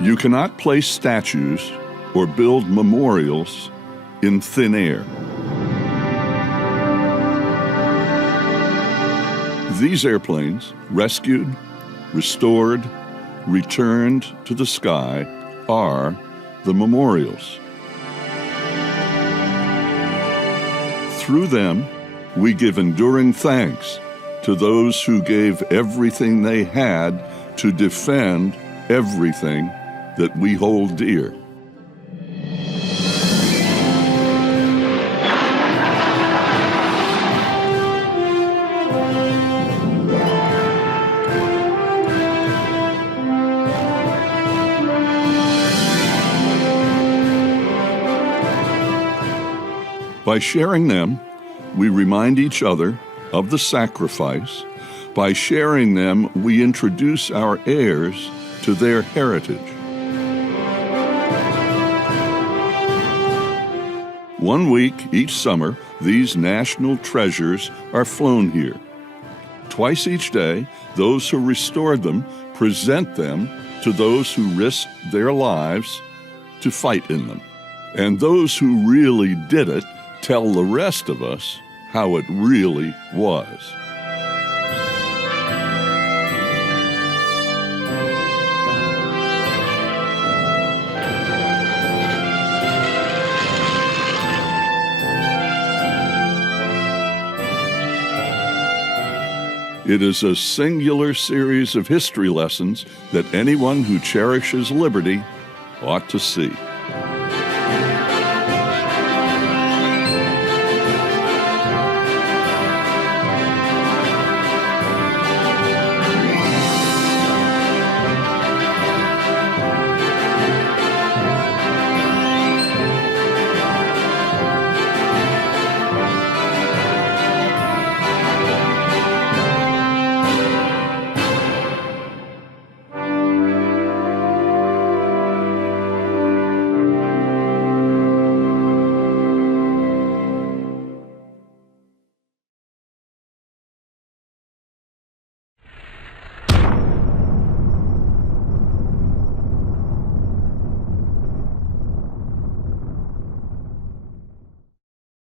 You cannot place statues or build memorials in thin air. These airplanes, rescued, restored, returned to the sky, are the memorials. Through them, we give enduring thanks to those who gave everything they had to defend everything that we hold dear. By sharing them, we remind each other of the sacrifice. By sharing them, we introduce our heirs to their heritage. One week each summer, these national treasures are flown here. Twice each day, those who restored them present them to those who risked their lives to fight in them. And those who really did it tell the rest of us how it really was. It is a singular series of history lessons that anyone who cherishes liberty ought to see.